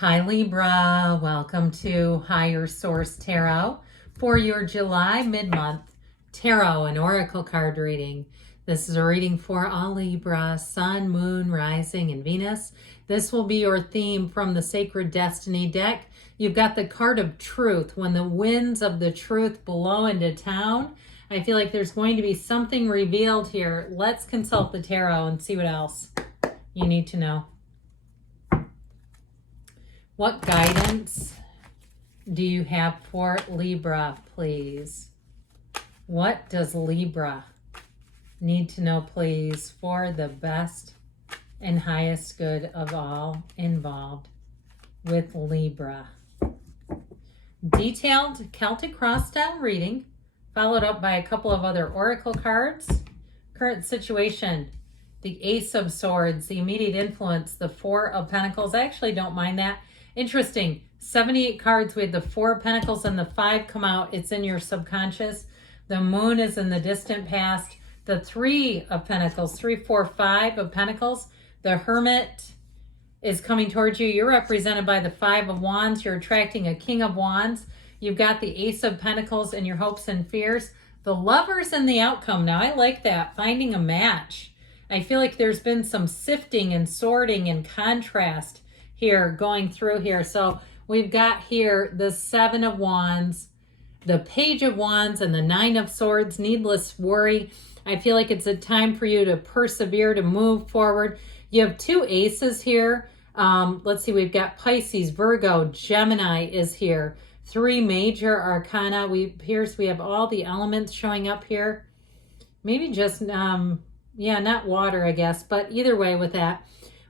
Hi Libra, welcome to Higher Source Tarot for your July mid-month tarot and oracle card reading. This is a reading for all Libra, Sun, Moon, Rising, and Venus. This will be your theme from the Sacred Destiny deck. You've got the card of truth. When the winds of the truth blow into town, I feel like there's going to be something revealed here. Let's consult the tarot and see what else you need to know. What guidance do you have for Libra, please? What does Libra need to know, please, for the best and highest good of all involved with Libra? Detailed Celtic cross-style reading, followed up by a couple of other oracle cards. Current situation, the Ace of Swords, the immediate influence, the Four of Pentacles. I actually don't mind that. Interesting, 78 cards. We had the Four of Pentacles and the Five come out. It's in your subconscious. The Moon is in the distant past. The Three of Pentacles, 3, 4, 5 of Pentacles. The Hermit is coming towards you. You're represented by the Five of Wands. You're attracting a King of Wands. You've got the Ace of Pentacles and your hopes and fears. The Lovers and the outcome. Now, I like that. Finding a match. I feel like there's been some sifting and sorting and contrast here going through here. So we've got here the Seven of Wands, the Page of Wands, and the Nine of Swords. Needless worry. I feel like it's a time for you to persevere, to move forward. You have two aces here. Let's see, we've got Pisces, Virgo, Gemini is here. Three major arcana. We have all the elements showing up here. Maybe just, not water, I guess, but either way with that.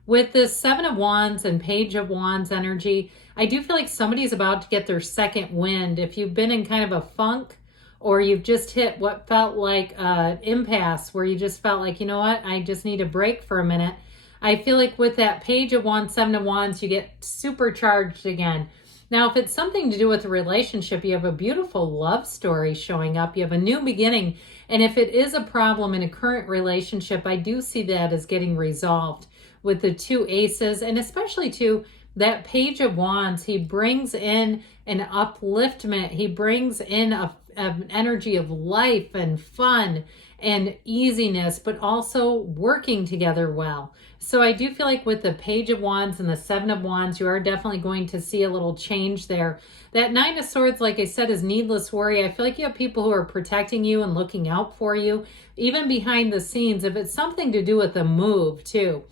With this Seven of Wands and Page of Wands energy, I do feel like somebody's about to get their second wind. If you've been in kind of a funk, or you've just hit what felt like an impasse where you just felt like, you know what, I just need a break for a minute. I feel like with that Page of Wands, Seven of Wands, you get supercharged again. Now, if it's something to do with a relationship, you have a beautiful love story showing up. You have a new beginning. And if it is a problem in a current relationship, I do see that as getting resolved with the two aces, and especially too, that Page of Wands. He brings in an upliftment. He brings in an energy of life and fun and easiness, but also working together well. So I do feel like with the Page of Wands and the Seven of Wands, you are definitely going to see a little change there. That Nine of Swords, like I said, is needless worry. I feel like you have people who are protecting you and looking out for you, even behind the scenes, if it's something to do with a move too.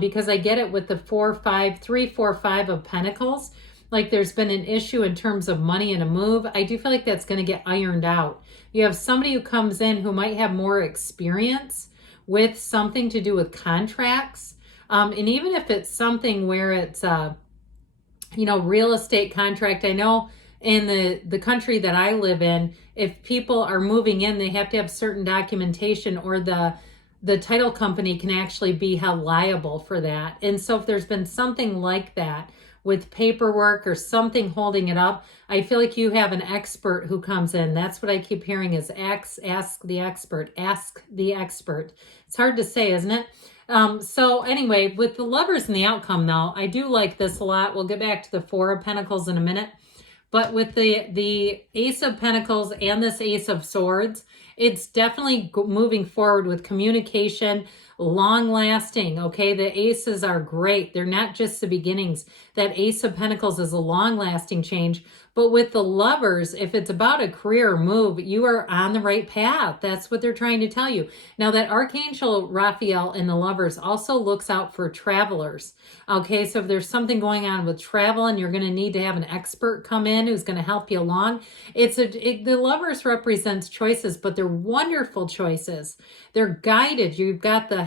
Because I get it with the 3, 4, 5 of Pentacles. Like there's been an issue in terms of money and a move. I do feel like that's going to get ironed out. You have somebody who comes in who might have more experience with something to do with contracts. And even if it's something where it's, real estate contract. I know in the country that I live in, if people are moving in, they have to have certain documentation, or the title company can actually be held liable for that. And so if there's been something like that with paperwork or something holding it up, I feel like you have an expert who comes in. That's what I keep hearing is ask the expert, ask the expert. It's hard to say, isn't it? So anyway, with the Lovers and the outcome though, I do like this a lot. We'll get back to the Four of Pentacles in a minute. But with the Ace of Pentacles and this Ace of Swords, it's definitely moving forward with communication, long lasting. Okay, the aces are great. They're not just the beginnings. That Ace of Pentacles is a long lasting change. But with the Lovers, if it's about a career move, you are on the right path. That's what they're trying to tell you. Now, that Archangel Raphael in the Lovers also looks out for travelers. Okay, so if there's something going on with travel and you're going to need to have an expert come in who's going to help you along, the Lovers represents choices, but they're wonderful choices. They're guided. You've got I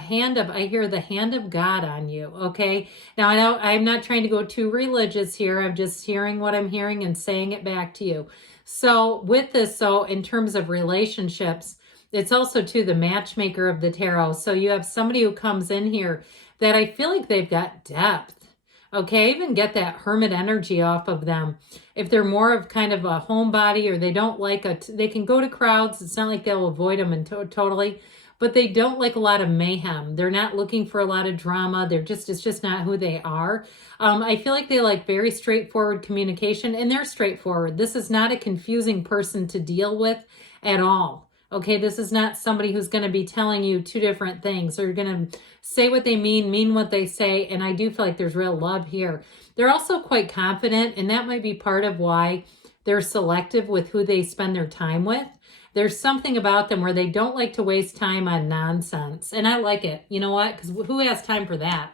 hear the hand of God on you. Okay, now I know I'm not trying to go too religious here. I'm just hearing what I'm hearing and saying it back to you. So with this, so in terms of relationships, it's also to the matchmaker of the tarot. So you have somebody who comes in here that I feel like they've got depth. Okay, I even get that hermit energy off of them. If they're more of kind of a homebody, or they don't like they can go to crowds. It's not like they'll avoid them totally. but they don't like a lot of mayhem. They're not looking for a lot of drama. It's just not who they are. I feel like they like very straightforward communication, and they're straightforward. This is not a confusing person to deal with at all. Okay, this is not somebody who's going to be telling you two different things. They're going to say what they mean what they say, and I do feel like there's real love here. They're also quite confident, and that might be part of why they're selective with who they spend their time with. There's something about them where they don't like to waste time on nonsense, and I like it. You know what? Because who has time for that?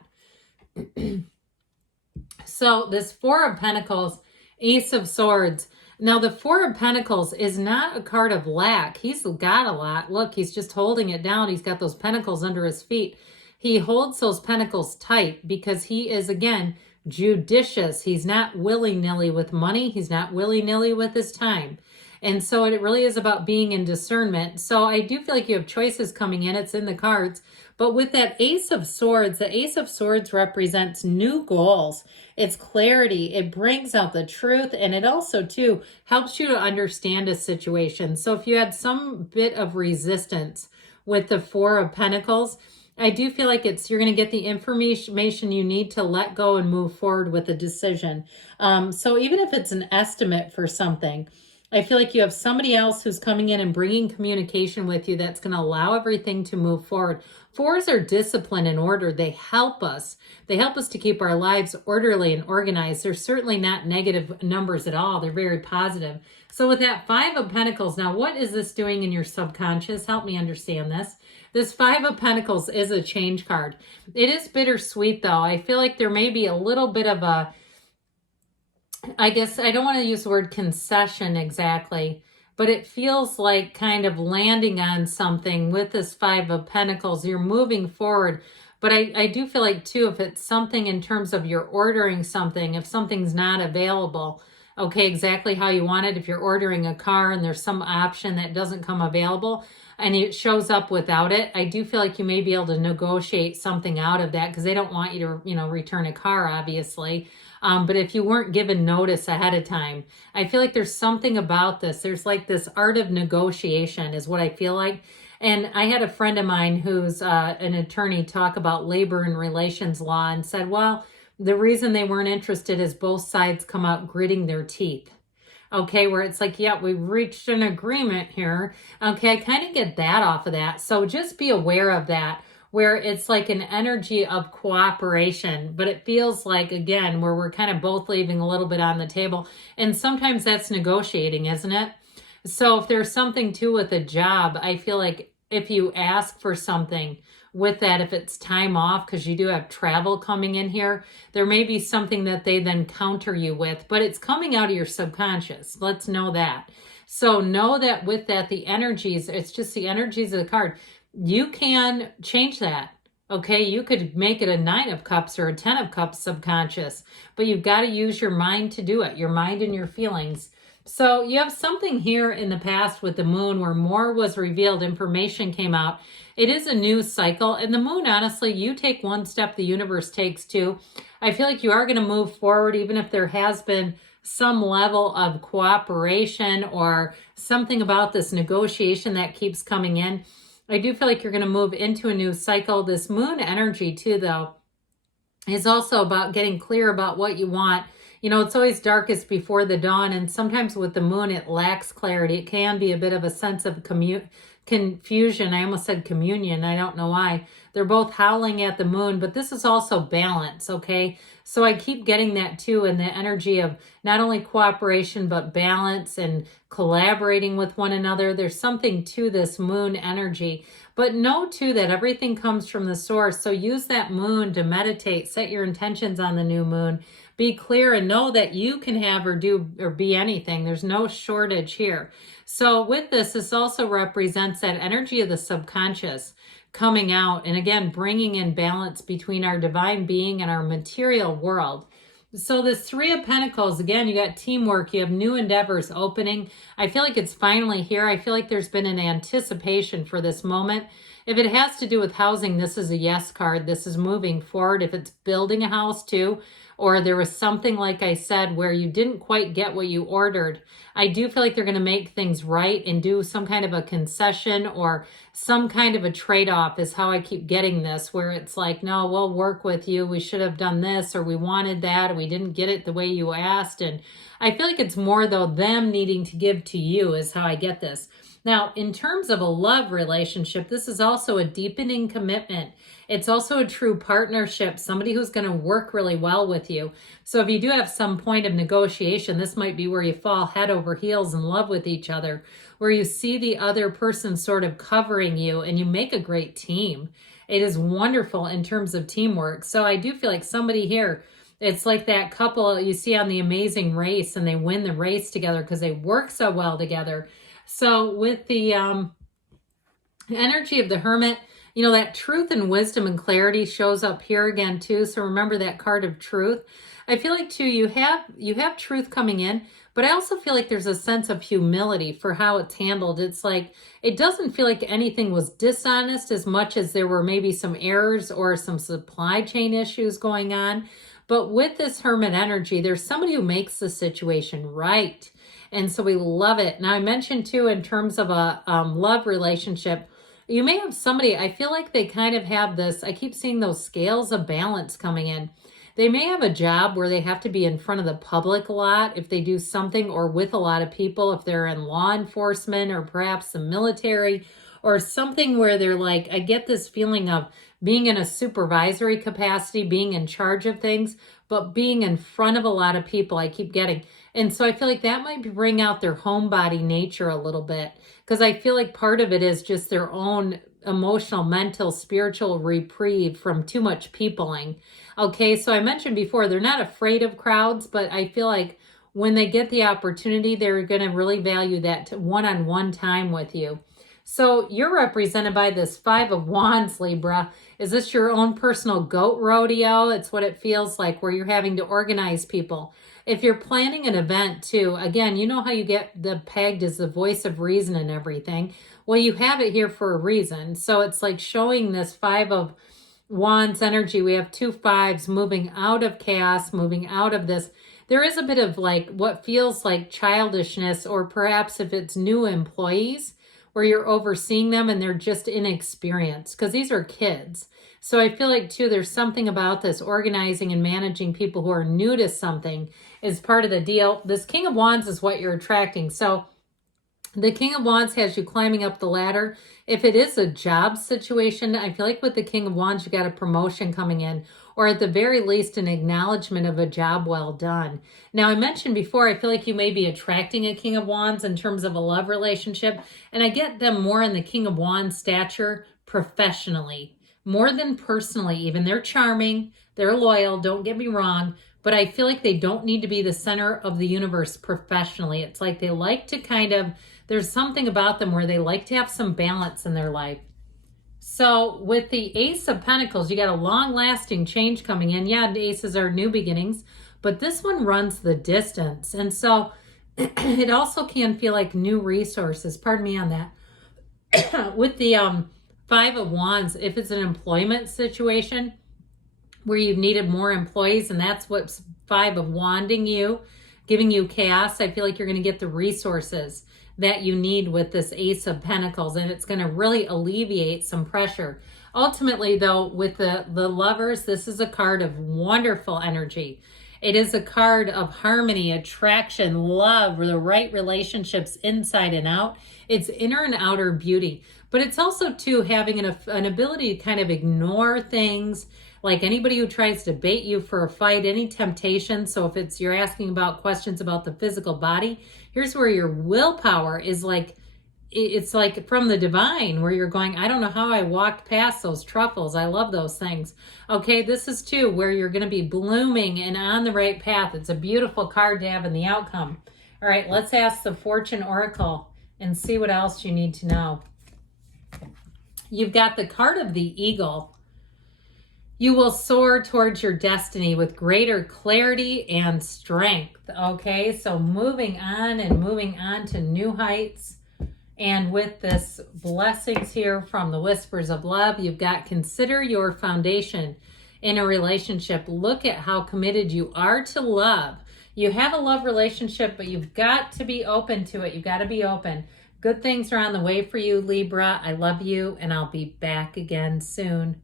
So this Four of Pentacles, Ace of Swords. Now, the Four of Pentacles is not a card of lack. He's got a lot. Look, he's just holding it down. He's got those pentacles under his feet. He holds those pentacles tight because he is, again, judicious. He's not willy-nilly with money. He's not willy-nilly with his time. And so it really is about being in discernment. So I do feel like you have choices coming in. It's in the cards. But with that Ace of Swords, the Ace of Swords represents new goals. It's clarity. It brings out the truth. And it also, too, helps you to understand a situation. So if you had some bit of resistance with the Four of Pentacles, I do feel like you're going to get the information you need to let go and move forward with a decision. So even if it's an estimate for something, I feel like you have somebody else who's coming in and bringing communication with you that's going to allow everything to move forward. Fours are discipline and order. They help us. They help us to keep our lives orderly and organized. They're certainly not negative numbers at all. They're very positive. So with that Five of Pentacles, now what is this doing in your subconscious? Help me understand this. This Five of Pentacles is a change card. It is bittersweet, though. I feel like there may be a little bit of a, I guess I don't want to use the word concession exactly, but it feels like kind of landing on something with this Five of Pentacles. You're moving forward. But I do feel like, too, if it's something in terms of you're ordering something, if something's not available, okay, exactly how you want it, if you're ordering a car and there's some option that doesn't come available and it shows up without it, I do feel like you may be able to negotiate something out of that because they don't want you to, return a car, obviously. But if you weren't given notice ahead of time, I feel like there's something about this. There's like this art of negotiation is what I feel like. And I had a friend of mine who's an attorney talk about labor and relations law and said, well, the reason they weren't interested is both sides come out gritting their teeth. Okay, where it's like, yeah, we reached an agreement here. Okay, I kind of get that off of that. So just be aware of that, where it's like an energy of cooperation, but it feels like, again, where we're kind of both leaving a little bit on the table. And sometimes that's negotiating, isn't it? So if there's something too with a job, I feel like if you ask for something with that, if it's time off, because you do have travel coming in here, there may be something that they then counter you with, but it's coming out of your subconscious. Let's know that. So know that with that, the energies, it's just the energies of the card. You can change that. Okay, you could make it a 9 of Cups or a 10 of Cups subconscious, but you've got to use your mind to do it, your mind and your feelings. So you have something here in the past with the moon where more was revealed, information came out. It is a new cycle. And the moon, honestly, you take one step, the universe takes two. I feel like you are going to move forward, even if there has been some level of cooperation or something about this negotiation that keeps coming in. I do feel like you're going to move into a new cycle. This moon energy, too, though, is also about getting clear about what you want. It's always darkest before the dawn, and sometimes with the moon, it lacks clarity. It can be a bit of a sense of confusion. I almost said communion. I don't know why. They're both howling at the moon, but this is also balance, okay? So I keep getting that, too, in the energy of not only cooperation, but balance and collaborating with one another. There's something to this moon energy. But know, too, that everything comes from the source. So use that moon to meditate. Set your intentions on the new moon. Be clear and know that you can have or do or be anything. There's no shortage here. So with this also represents that energy of the subconscious coming out. And again, bringing in balance between our divine being and our material world. So this Three of Pentacles, again, you got teamwork. You have new endeavors opening. I feel like it's finally here. I feel like there's been an anticipation for this moment. If it has to do with housing, this is a yes card. This is moving forward. If it's building a house too, or there was something, like I said, where you didn't quite get what you ordered, I do feel like they're going to make things right and do some kind of a concession or some kind of a trade-off is how I keep getting this, where it's like, no, we'll work with you. We should have done this, or we wanted that, or we didn't get it the way you asked. And I feel like it's more, though, them needing to give to you is how I get this. Now, in terms of a love relationship, this is also a deepening commitment. It's also a true partnership, somebody who's going to work really well with you. So if you do have some point of negotiation, this might be where you fall head over heels in love with each other, where you see the other person sort of covering you and you make a great team. It is wonderful in terms of teamwork. So I do feel like somebody here, it's like that couple you see on The Amazing Race, and they win the race together because they work so well together. So with the energy of the Hermit, you know, that truth and wisdom and clarity shows up here again too. So remember that card of truth. I feel like too, you have truth coming in, but I also feel like there's a sense of humility for how it's handled. It's like, it doesn't feel like anything was dishonest as much as there were maybe some errors or some supply chain issues going on. But with this Hermit energy, there's somebody who makes the situation right. And so we love it. Now I mentioned too, in terms of a love relationship, you may have somebody, I feel like they kind of have this, I keep seeing those scales of balance coming in. They may have a job where they have to be in front of the public a lot if they do something, or with a lot of people if they're in law enforcement or perhaps the military, or something where they're like, I get this feeling of being in a supervisory capacity, being in charge of things, but being in front of a lot of people, I keep getting. And so I feel like that might bring out their homebody nature a little bit, because I feel like part of it is just their own emotional, mental, spiritual reprieve from too much peopling. Okay, so I mentioned before, they're not afraid of crowds, but I feel like when they get the opportunity, they're going to really value that one-on-one time with you. So you're represented by this Five of Wands, Libra. Is this your own personal goat rodeo? It's what it feels like, where you're having to organize people. If you're planning an event too, again, you know how you get the pegged as the voice of reason and everything. Well, you have it here for a reason. So it's like showing this Five of Wands energy. We have two fives moving out of chaos, moving out of this. There is a bit of like what feels like childishness, or perhaps if it's new employees, where you're overseeing them and they're just inexperienced, because these are kids. So I feel like too, there's something about this organizing and managing people who are new to something is part of the deal. This King of Wands is what you're attracting. So the King of Wands has you climbing up the ladder. If it is a job situation, I feel like with the King of Wands, you got a promotion coming in, or at the very least, an acknowledgement of a job well done. Now, I mentioned before, I feel like you may be attracting a King of Wands in terms of a love relationship, and I get them more in the King of Wands stature professionally, more than personally even. They're charming, they're loyal, don't get me wrong, but I feel like they don't need to be the center of the universe professionally. It's like they like to kind of, there's something about them where they like to have some balance in their life. So with the Ace of Pentacles, you got a long-lasting change coming in. Yeah, the aces are new beginnings, but this one runs the distance. And so it also can feel like new resources. Pardon me on that. With the Five of Wands, if it's an employment situation where you've needed more employees, and that's what's Five of Wanding you, giving you chaos, I feel like you're going to get the resources that you need with this Ace of Pentacles, and it's going to really alleviate some pressure. Ultimately, though, with the lovers, this is a card of wonderful energy. It is a card of harmony, attraction, love, the right relationships inside and out. It's inner and outer beauty. But it's also, too, having an ability to kind of ignore things, like anybody who tries to bait you for a fight, any temptation. So if it's you're asking about questions about the physical body, here's where your willpower is like, it's like from the divine, where you're going, I don't know how I walked past those truffles. I love those things. Okay, this is too where you're going to be blooming and on the right path. It's a beautiful card to have in the outcome. All right, let's ask the Fortune Oracle and see what else you need to know. You've got the card of the Eagle. You will soar towards your destiny with greater clarity and strength. Okay, so moving on and moving on to new heights And with this blessings here from the Whispers of Love, you've got consider your foundation in a relationship. Look at how committed you are to love. You have a love relationship, but you've got to be open to it. You've got to be open. Good things are on the way for you, Libra. I love you, and I'll be back again soon.